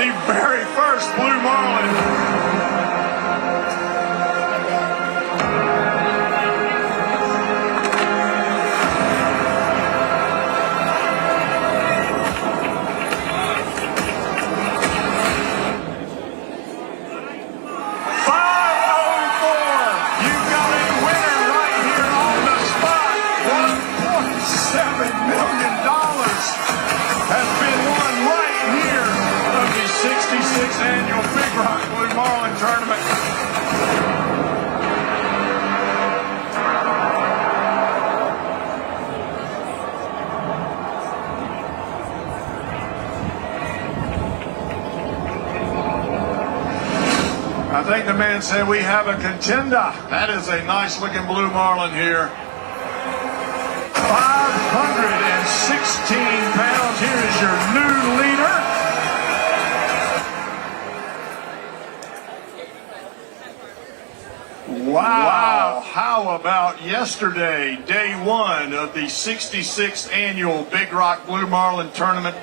the very first Blue Marlin. Annual Big Rock Blue Marlin Tournament. I think the man said we have a contender. That is a nice looking Blue Marlin here. 516 pounds. Here is your new leader. Wow. How about yesterday, day one of the 66th annual Big Rock Blue Marlin Tournament?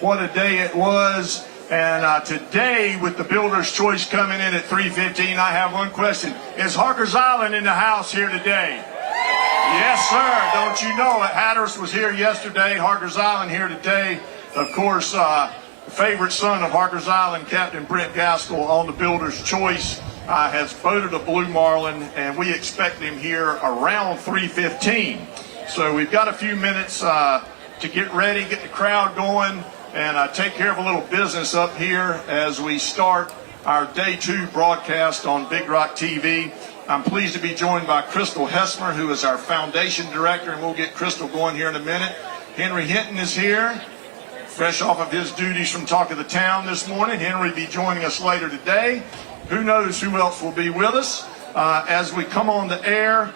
What a day it was. And today, with the Builder's Choice coming in at 3:15, I have one question. Is Harker's Island in the house here today? Yes, sir. Don't you know it? Hatteras was here yesterday. Harker's Island here today. Of course, the favorite son of Harker's Island, Captain Brent Gaskell, on the Builder's Choice. Has voted a Blue Marlin, and we expect him here around 3:15. So we've got a few minutes to get ready, get the crowd going, and take care of a little business up here as we start our Day 2 broadcast on Big Rock TV. I'm pleased to be joined by Crystal Hessmer, who is our foundation director, and we'll get Crystal going here in a minute. Henry Hinton is here, fresh off of his duties from Talk of the Town this morning. Henry will be joining us later today. Who knows who else will be with us. As we come on the air,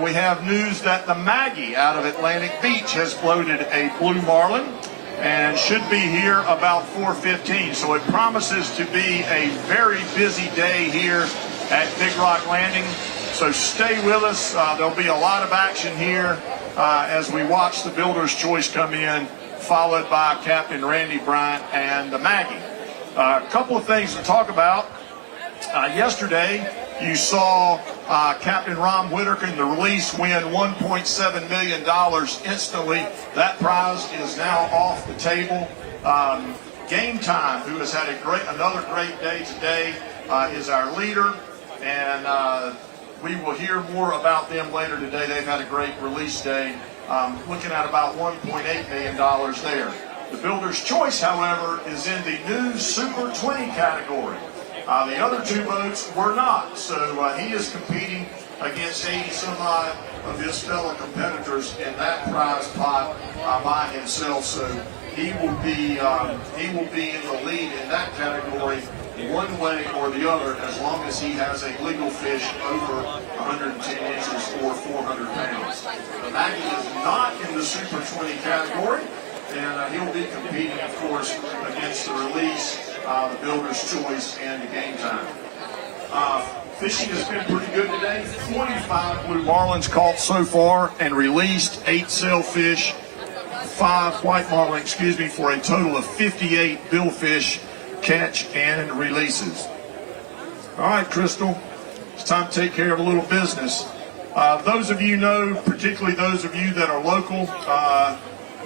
we have news that the Maggie out of Atlantic Beach has floated a Blue Marlin and should be here about 4:15. So it promises to be a very busy day here at Big Rock Landing. So stay with us. There'll be a lot of action here as we watch the Builder's Choice come in, followed by Captain Randy Bryant and the Maggie. A couple of things to talk about. Yesterday, you saw Captain Ron Whitaker in the release win $1.7 million instantly. That prize is now off the table. Game Time, who has had another great day today, is our leader, and we will hear more about them later today. They've had a great release day, looking at about $1.8 million there. The Builder's Choice, however, is in the new Super 20 category. The other two boats were not, so he is competing against 80 some odd of his fellow competitors in that prize pot by himself. So he will be in the lead in that category one way or the other, as long as he has a legal fish over 110 inches or 400 pounds. The Maggie is not in the Super 20 category, and he'll be competing, of course, against the release, the Builder's Choice, and the Game Time. Fishing has been pretty good today. 25 Blue Marlins caught so far and released, 8 sailfish, 5 white marlin, for a total of 58 billfish catch and releases. All right, Crystal, it's time to take care of a little business. Those of you know, particularly those of you that are local,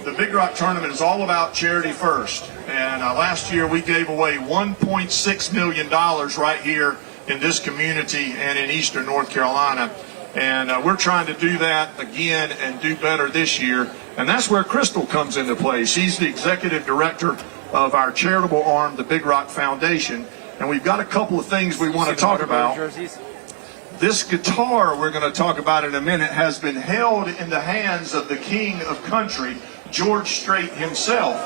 the Big Rock Tournament is all about charity first. And last year we gave away $1.6 million right here in this community and in eastern North Carolina. And we're trying to do that again and do better this year. And that's where Crystal comes into play. She's the executive director of our charitable arm, the Big Rock Foundation. And we've got a couple of things we want to talk about. This guitar we're going to talk about in a minute has been held in the hands of the king of country, George Strait himself.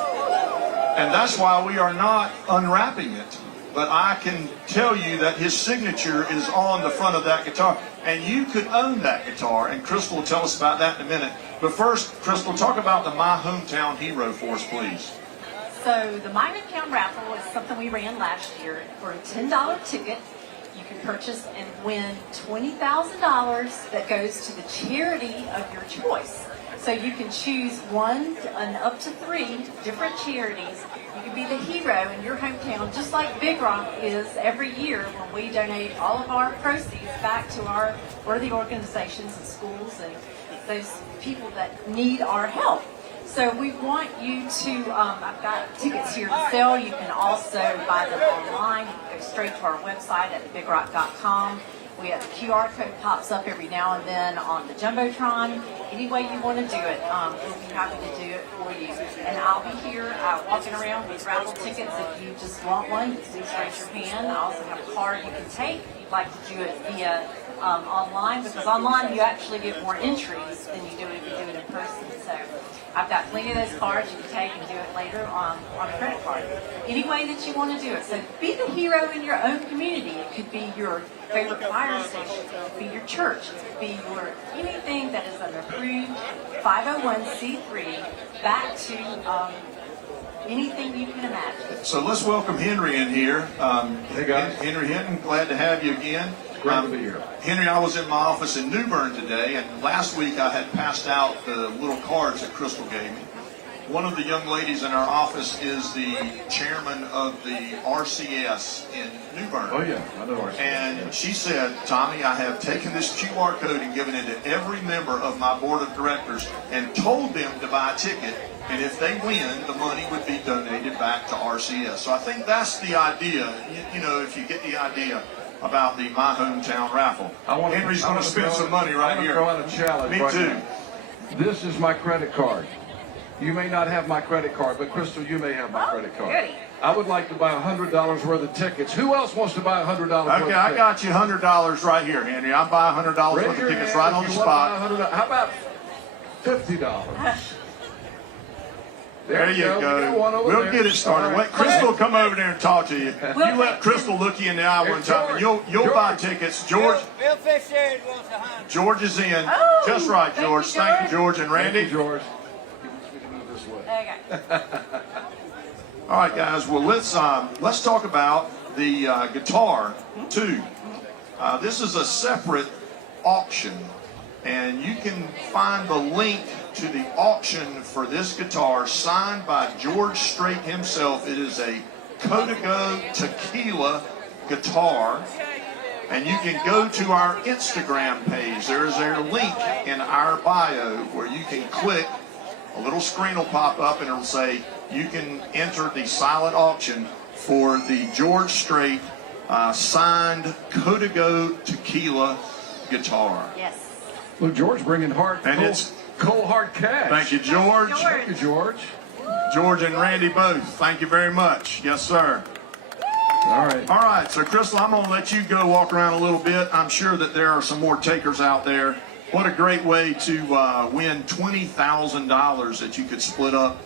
And that's why we are not unwrapping it. But I can tell you that his signature is on the front of that guitar. And you could own that guitar, and Crystal will tell us about that in a minute. But first, Crystal, talk about the My Hometown Hero for us, please. So the My Hometown raffle is something we ran last year. For a $10 ticket, you can purchase and win $20,000 that goes to the charity of your choice. So you can choose one and up to 3 different charities. You can be the hero in your hometown, just like Big Rock is every year when we donate all of our proceeds back to our worthy organizations and schools and those people that need our help. So we want you to, I've got tickets here to sell. You can also buy them online. You can go straight to our website at thebigrock.com. We have the QR code pops up every now and then on the Jumbotron. Any way you want to do it, we'll be happy to do it for you. And I'll be here walking around with raffle tickets. If you just want one, please raise your hand. I also have a card you can take if you'd like to do it via online, because online you actually get more entries than you do if you do it in person. So I've got plenty of those cards you can take and do it later on a credit card. Any way that you want to do it. So be the hero in your own community. It could be your favorite fire station. It could be your church. It could be your anything that is an approved 501c3 back to anything you can imagine. So let's welcome Henry in here. Hey guys. Henry Hinton, glad to have you again. Great to be here. Henry, I was in my office in New Bern today, and last week I had passed out the little cards that Crystal gave me. One of the young ladies in our office is the chairman of the RCS in New Bern. Oh yeah, I know RCS. And she said, Tommy, I have taken this QR code and given it to every member of my board of directors and told them to buy a ticket. And if they win, the money would be donated back to RCS. So I think that's the idea, you know, if you get the idea about the My Hometown raffle. Henry's going to spend some money right here. I want to throw out a challenge. Me right too. Now. This is my credit card. You may not have my credit card, but Crystal, you may have my credit card. Goody. I would like to buy $100 worth of tickets. Who else wants to buy $100 worth of tickets? Okay, I got you $100 right here, Henry. I'll buy $100 worth of tickets right on the spot. How about $50? There you go. We'll get it started. Right. Let Crystal come over there and talk to you. You let Crystal look you in the eye one time, and you'll buy tickets. George, Bill Fisher wants $100. George is in. Oh, Just right, George. Thank you, George and Randy. Thank you, George. He wants me to move this way. Okay. All right, guys. Well, let's talk about the guitar too. This is a separate auction, and you can find the link to the auction for this guitar signed by George Strait himself. It is a Codigo Tequila guitar, and you can go to our Instagram page. There is a link in our bio where you can click. A little screen will pop up and it'll say you can enter the silent auction for the George Strait signed Codigo Tequila guitar. Yes. Look, George bringing cold hard cash. Thank you, George. Thank you, George. George and Randy both. Thank you very much. Yes, sir. All right. All right, so Crystal, I'm going to let you go walk around a little bit. I'm sure that there are some more takers out there. What a great way to win $20,000 that you could split up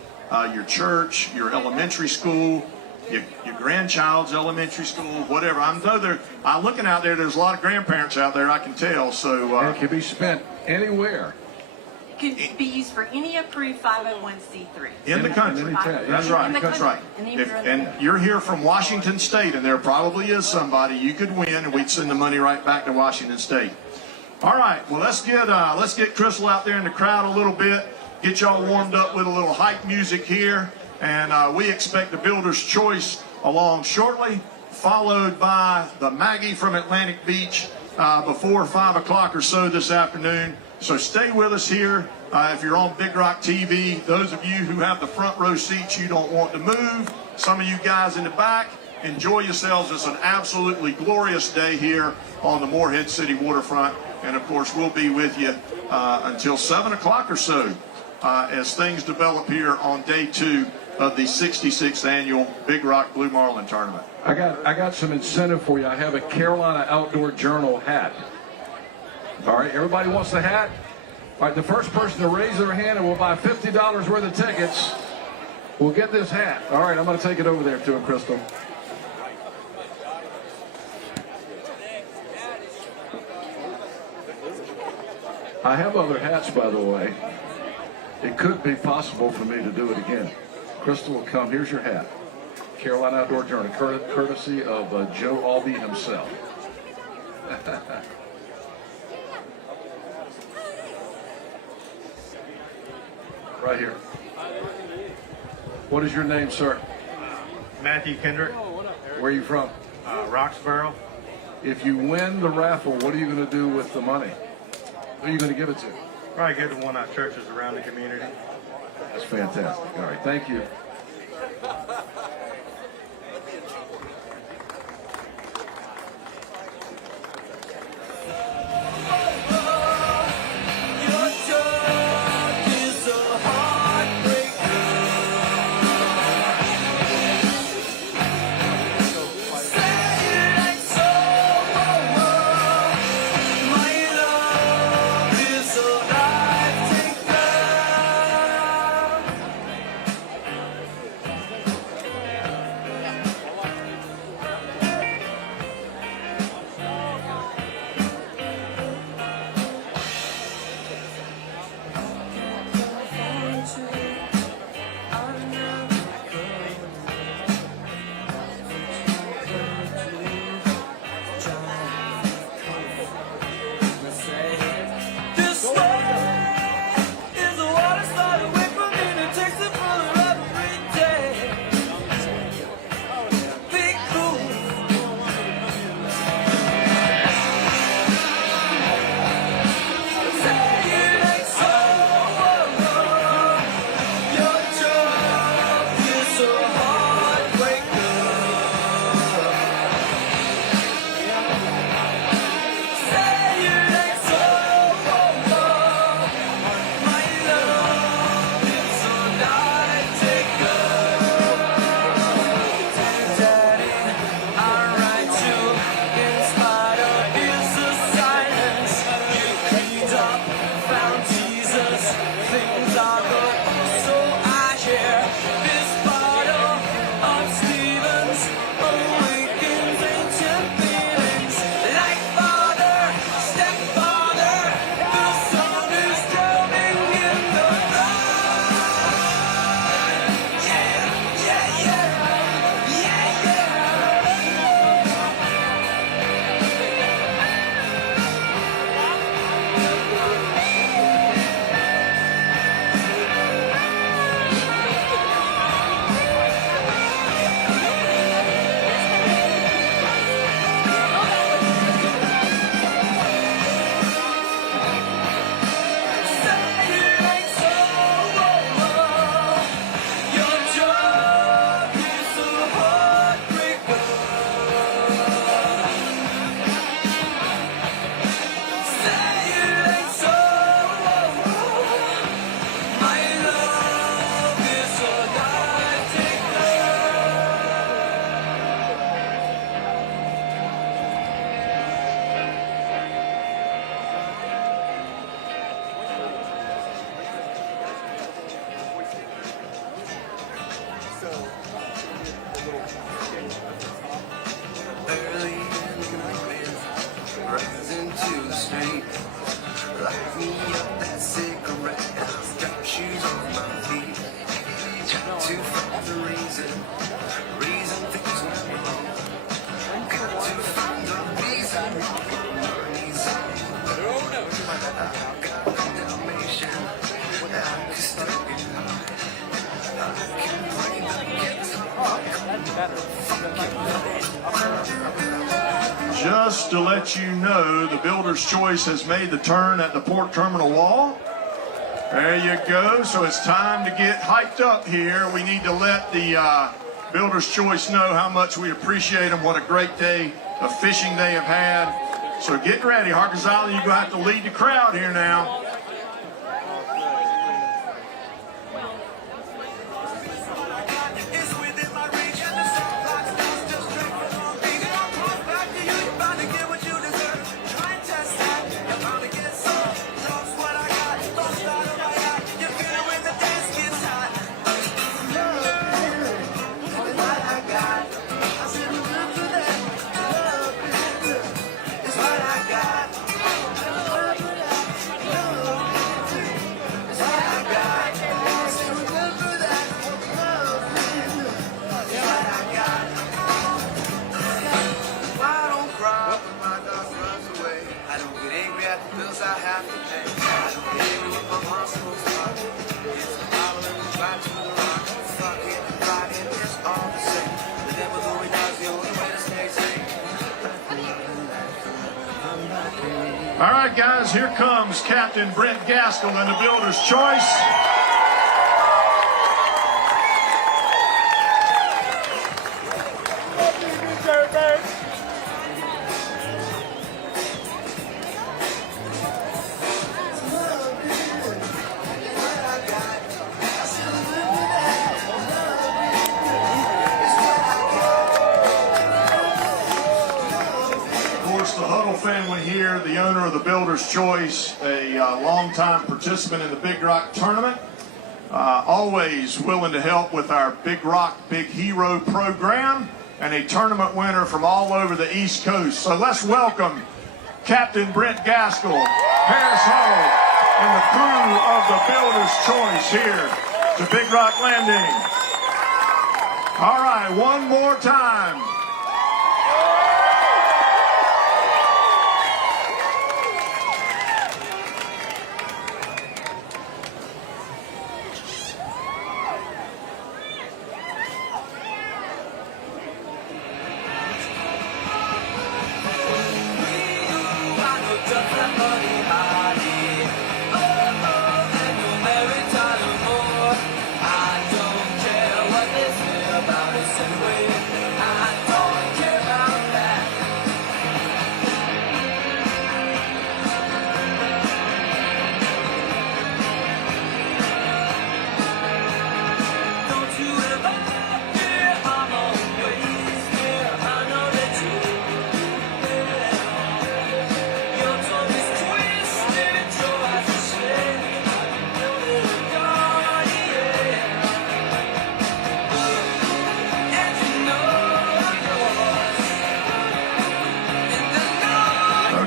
your church, your elementary school, your grandchild's elementary school, whatever. I'm looking out there. There's a lot of grandparents out there. I can tell. So And it can be spent anywhere. Can be used for any approved 501c3. in the country. That's right. That's right. And you're here from Washington State, and there probably is somebody you could win, and we'd send the money right back to Washington State. All right. Well, let's get Crystal out there in the crowd a little bit. Get y'all warmed up with a little hype music here, and we expect the Builder's Choice along shortly, followed by the Maggie from Atlantic Beach before 5 o'clock or so this afternoon. So stay with us here. If you're on Big Rock TV, those of you who have the front row seats, you don't want to move. Some of you guys in the back, enjoy yourselves. It's an absolutely glorious day here on the Morehead City waterfront. And of course, we'll be with you until 7 o'clock or so as things develop here on day 2 of the 66th annual Big Rock Blue Marlin Tournament. I got some incentive for you. I have a Carolina Outdoor Journal hat. All right, everybody wants the hat? All right, the first person to raise their hand and will buy $50 worth of tickets will get this hat. All right, I'm going to take it over there to him, Crystal. I have other hats, by the way. It could be possible for me to do it again. Crystal will come. Here's your hat. Carolina Outdoor Journal, courtesy of Joe Albee himself. Right here. What is your name, sir? Matthew Kendrick, Where are you from? Roxborough. If you win the raffle, what are you going to do with the money? Who are you going to give it to? Probably go to one of our churches around the community. That's fantastic. All right, thank you. Just to let you know, the Builder's Choice has made the turn at the port terminal wall. There you go. So it's time to get hyped up here. We need to let the Builder's Choice know how much we appreciate them. What a great day of fishing they have had. So get ready. Harkins Island, you're going to have to lead the crowd here now. All right, guys, here comes Captain Brent Gaskell in the Builder's Choice. The Huddle family here, the owner of the Builder's Choice, a longtime participant in the Big Rock tournament, always willing to help with our Big Rock Big Hero program, and a tournament winner from all over the East Coast. So let's welcome Captain Brent Gaskell, Harris Huddle, and the crew of the Builder's Choice here to Big Rock Landing. All right, one more time.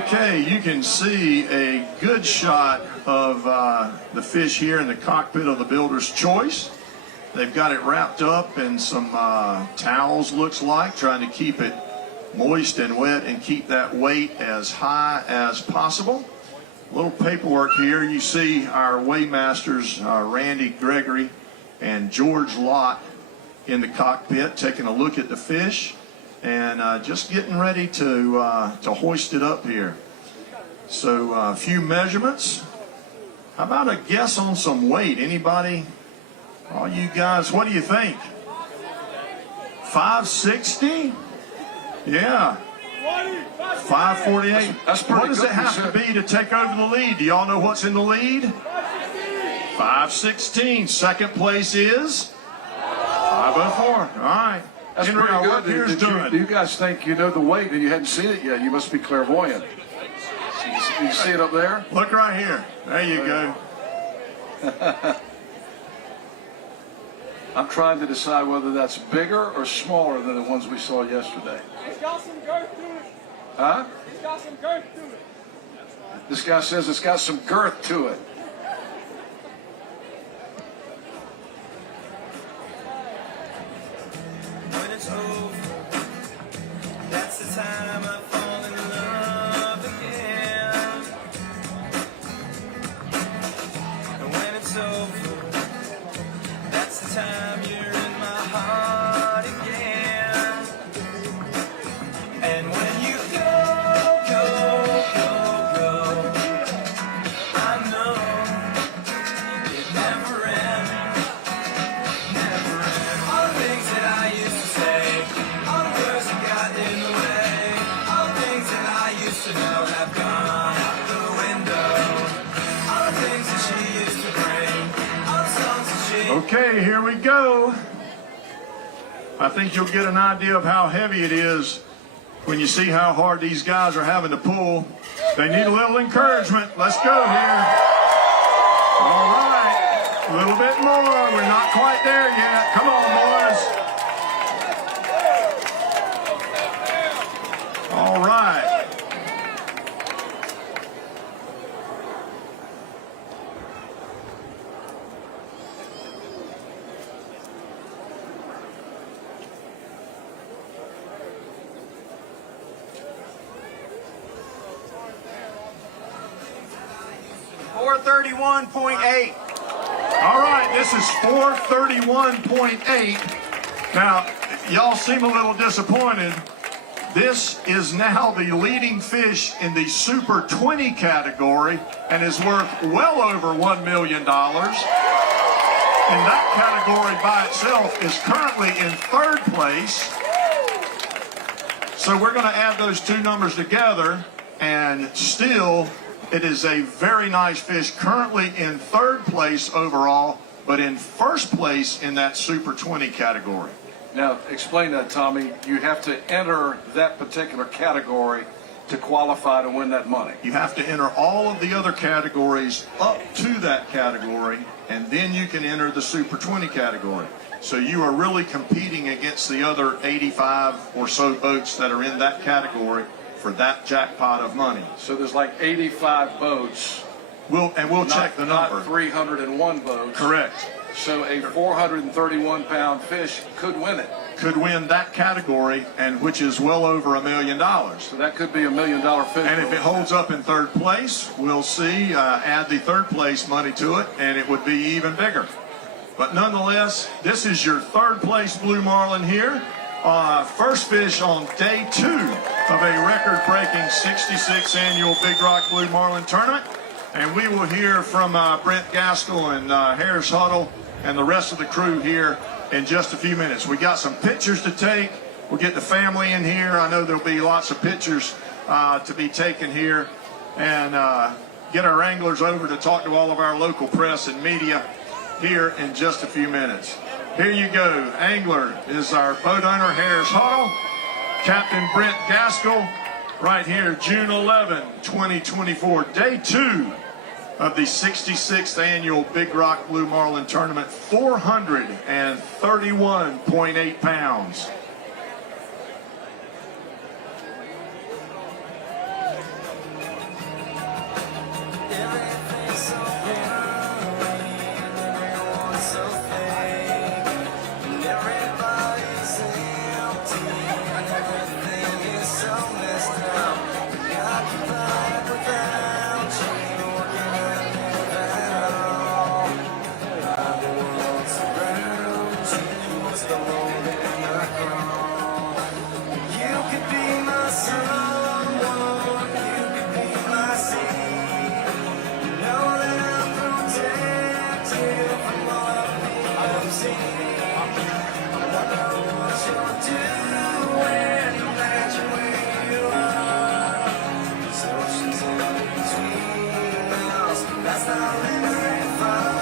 Okay, you can see a good shot of the fish here in the cockpit of the Builder's Choice. They've got it wrapped up in some towels, looks like, trying to keep it moist and wet and keep that weight as high as possible. A little paperwork here. You see our weighmasters, Randy Gregory and George Lott, in the cockpit taking a look at the fish and just getting ready to hoist it up here. So a few measurements. How about a guess on some weight? Anybody? All you guys, what do you think? 560? Yeah. 548. That's pretty What does good, it have to be to take over the lead? Do y'all know what's in the lead? 516. Second place is 504. All right. That's Henry, pretty our good. work here is done. You guys think you know the weight and you hadn't seen it yet. You must be clairvoyant. You see it up there? Look right here. There you go. I'm trying to decide whether that's bigger or smaller than the ones we saw yesterday. It's got some girth to it. Huh? It's got some girth to it. This guy says it's got some girth to it. When it's over, that's the time I fall in love again. And when it's over, that's the time you're in my heart again. And when you go, I know it never ends. Never end. All the things that I used to say, all the words that got in the way, all the things that I used to know have gone out the window. All the things that she used to bring, all the songs that she... Okay, here we go. I think you'll get an idea of how heavy it is when you see how hard these guys are having to pull. They need a little encouragement. Let's go here. All right. A little bit more. We're not quite there yet. Come on, boys. All right. .8. All right, this is 431.8. Now, y'all seem a little disappointed. This is now the leading fish in the Super 20 category and is worth well over $1 million. And that category by itself is currently in third place. So we're going to add those two numbers together, and still it is a very nice fish, currently in third place overall, but in first place in that Super 20 category. Now, explain that, Tommy. You have to enter that particular category to qualify to win that money. You have to enter all of the other categories up to that category, and then you can enter the Super 20 category. So you are really competing against the other 85 or so boats that are in that category for that jackpot of money. So there's like 85 boats. We'll check the number. Not 301 boats. Correct. So a 431-pound fish could win it. Could win that category, and which is well over $1 million. So that could be $1 million fish. And if it holds up in third place, we'll see, add the third place money to it, and it would be even bigger. But nonetheless, this is your third place blue marlin here. First fish on day 2 of a record-breaking 66th annual Big Rock Blue Marlin Tournament. And we will hear from Brent Gaskell and Harris Huddle and the rest of the crew here in just a few minutes. We got some pictures to take. We'll get the family in here. I know there'll be lots of pictures to be taken here, and get our anglers over to talk to all of our local press and media here in just a few minutes. Here you go. Angler is our boat owner, Harris Huddle. Captain Brent Gaskell, right here, June 11, 2024, day 2 of the 66th annual Big Rock Blue Marlin Tournament, 431.8 pounds. Everything's so blurry, everyone's so fake, and everybody's empty, and everything is so messed up. Preoccupied without you, what can I live at all? The world surrounds you, what's the road in the ground? You could be my someone, you could be my sea. Know that I'm protected from all of the unseen. I wonder what you're doing, imagine where you are. There's oceans in between us, that's not very far.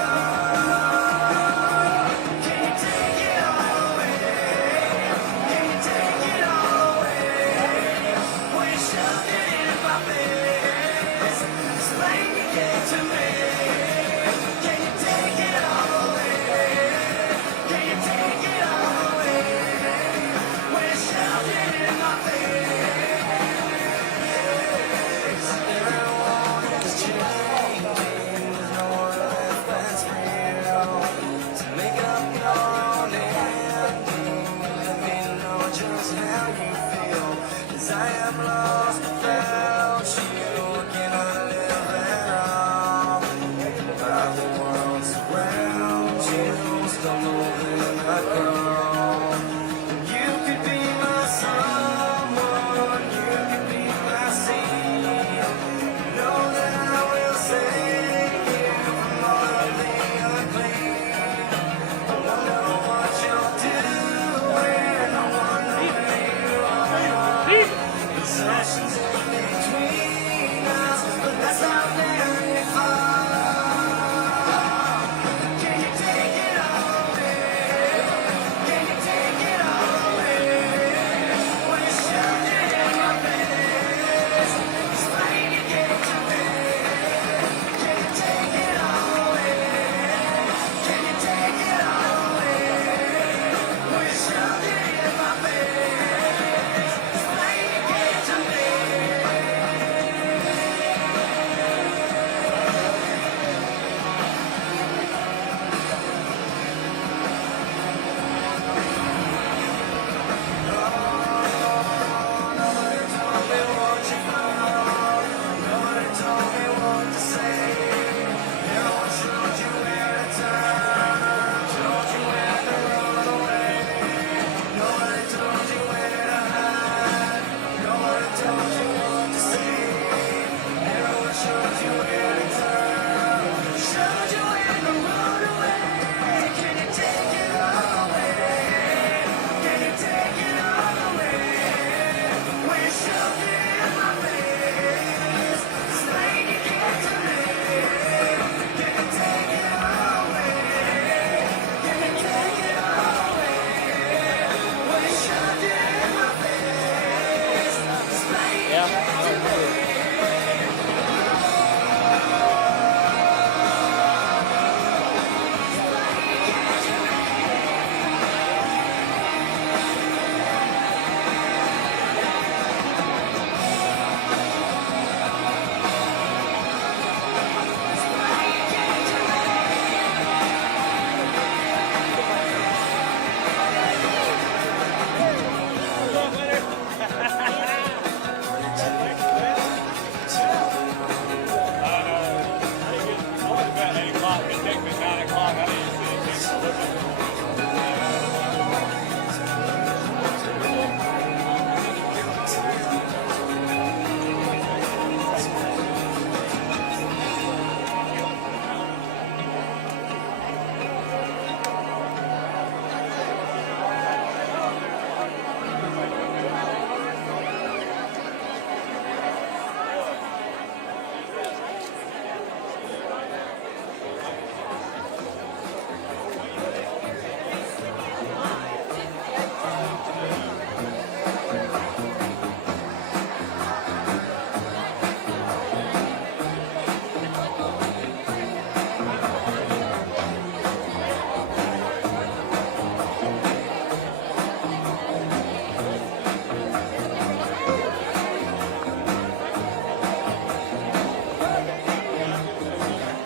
Can you take it all away? Can you take it all away? When you shoved it in my face, explain your game to me. Can you take it all away? Can you take it all away? When you shoved it in my face. Everyone is changing, there's no one left that's real. So make up your own ending, let me know just how you feel. 'Cause I am lost without you, can I live at all? While the world surrounds you, stumble in the crowd. You could be my someone, you could be my sea. Know that I will save you from all of the unclean. I wonder what you're doing, I wonder where you are. There's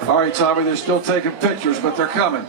All right, Tommy, they're still taking pictures, but they're coming.